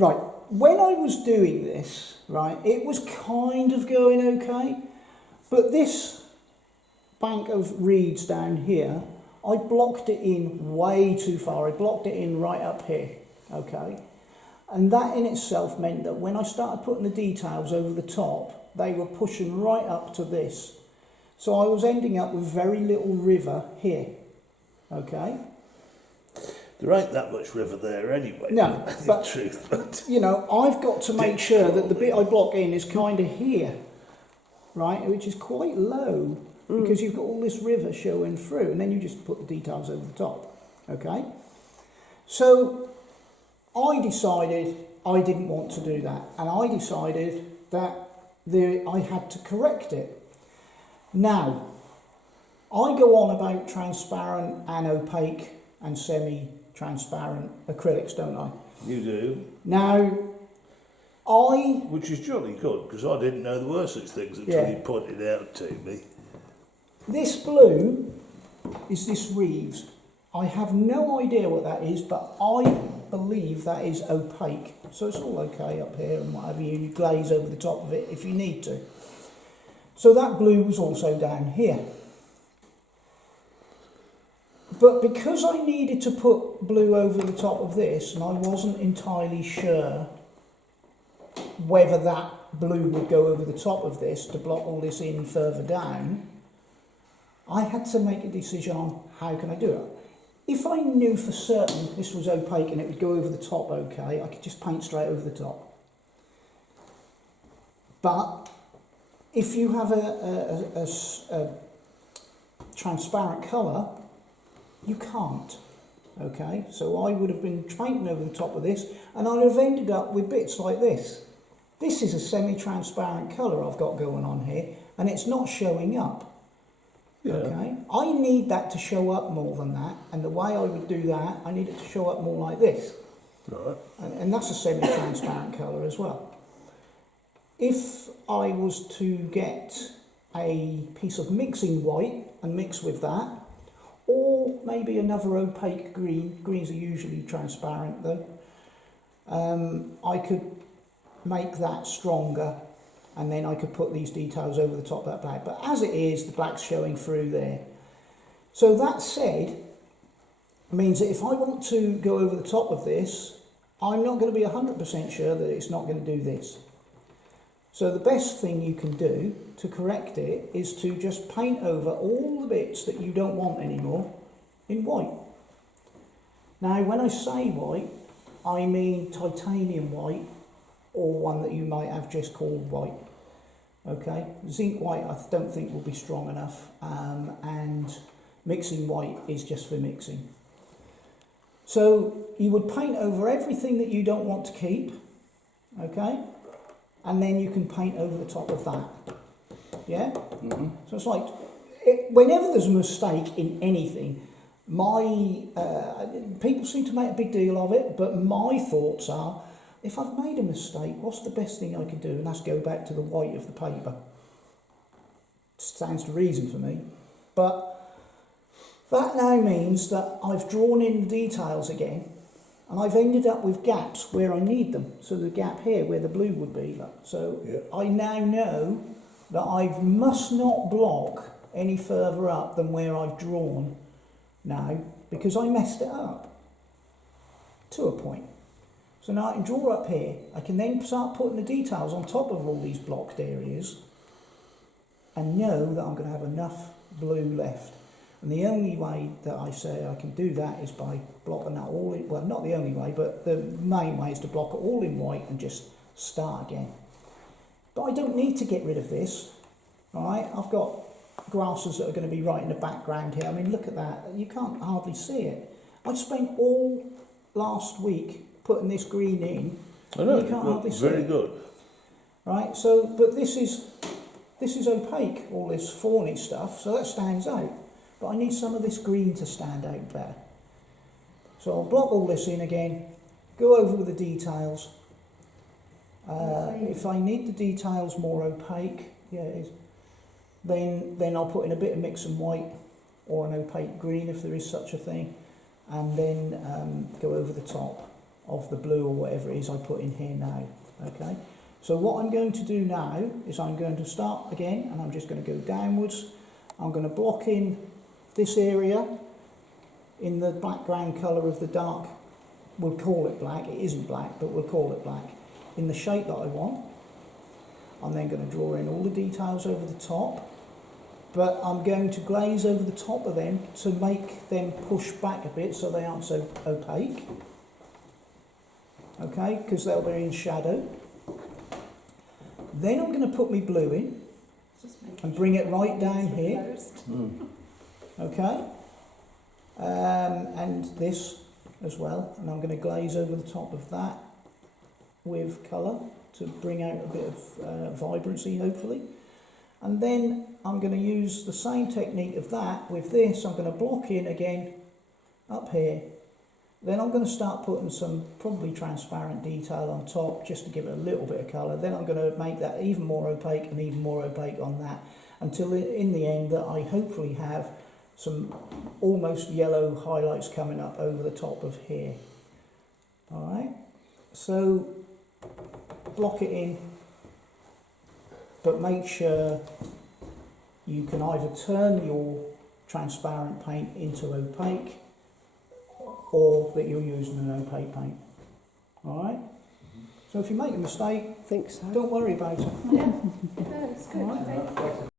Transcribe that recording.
Right, when I was doing this, right, it was kind of going okay, but this bank of reeds down here, I blocked it in way too far. I blocked it in right up here, okay? And that in itself meant that when I started putting the details over the top, they were pushing right up to this. So I was ending up with very little river here, okay? There ain't that much river there anyway. No, but, truth, but you know, I've got to make sure that the bit I block in is kind of here, right, which is quite low, because you've got all this river showing through, and then you just put the details over the top, okay? So I decided I didn't want to do that, and I decided that I had to correct it. Now, I go on about transparent and opaque and semi-transparent acrylics, don't I? you do. Now, Which is jolly good, because I didn't know there were such things until you pointed out to me. This blue is this Reeves. I have no idea what that is, but I believe that is opaque. So it's all okay up here and whatever, you glaze over the top of it if you need to. So that blue was also down here. But because I needed to put blue over the top of this, and I wasn't entirely sure whether that blue would go over the top of this to block all this in further down, I had to make a decision on how can I do it. If I knew for certain this was opaque and it would go over the top okay, I could just paint straight over the top. But if you have a transparent colour, you can't, okay? So I would have been painting over the top of this, and I'd have ended up with bits like this. This is a semi-transparent colour I've got going on here, and it's not showing up. Yeah. Okay, I need that to show up more than that, and the way I would do that, I need it to show up more like this. Right. And that's a semi-transparent colour as well. If I was to get a piece of mixing white and mix with that, or maybe another opaque green, greens are usually transparent though, I could make that stronger, and then I could put these details over the top of that black. But as it is, the black's showing through there. So that said, means that if I want to go over the top of this, I'm not going to be 100% sure that it's not going to do this. So the best thing you can do to correct it is to just paint over all the bits that you don't want anymore in white. Now, when I say white, I mean titanium white, or one that you might have just called white. Okay, zinc white I don't think will be strong enough, and mixing white is just for mixing. So you would paint over everything that you don't want to keep, okay, and then you can paint over the top of that. Yeah? Mm-hmm. So it's like, whenever there's a mistake in anything, people seem to make a big deal of it, but my thoughts are, if I've made a mistake, what's the best thing I can do? And that's go back to the white of the paper. Stands to reason for me. But that now means that I've drawn in the details again, and I've ended up with gaps where I need them. So the gap here where the blue would be. So I now know that I must not block any further up than where I've drawn now, because I messed it up to a point. So now I can draw up here, I can then start putting the details on top of all these blocked areas and know that I'm going to have enough blue left. And the only way that I say I can do that is by blocking that all in, well, not the only way, but the main way is to block it all in white and just start again. But I don't need to get rid of this, all right? I've got grasses that are going to be right in the background here. I mean, look at that. You can't hardly see it. I spent all last week putting this green in. I know, you can't hardly see very it. good. Right, so, but this is opaque, all this fawny stuff, so that stands out. But I need some of this green to stand out better. So I'll block all this in again, go over with the details. If I need the details more opaque, yeah it is, then I'll put in a bit of mix and white, or an opaque green if there is such a thing, and then go over the top of the blue or whatever it is I put in here now. Okay, so what I'm going to do now is I'm going to start again, and I'm just going to go downwards. I'm going to block in this area in the background colour of the dark, we'll call it black, it isn't black, but we'll call it black, in the shape that I want. I'm then going to draw in all the details over the top, but I'm going to glaze over the top of them to make them push back a bit so they aren't so opaque. Okay, because they'll be in shadow. Then I'm going to put my blue in and bring it right down here. Okay, and this as well, and I'm going to glaze over the top of that with colour to bring out a bit of vibrancy, hopefully. And then I'm going to use the same technique of that with this. I'm going to block in again up here. Then I'm going to start putting some probably transparent detail on top just to give it a little bit of colour. Then I'm going to make that even more opaque and even more opaque on that, until in the end that I hopefully have some almost yellow highlights coming up over the top of here. Alright, so block it in, but make sure you can either turn your transparent paint into opaque or that you're using an opaque paint. Alright? So if you make a mistake, I think so. don't worry about it. Yeah, no, it's good. Alright.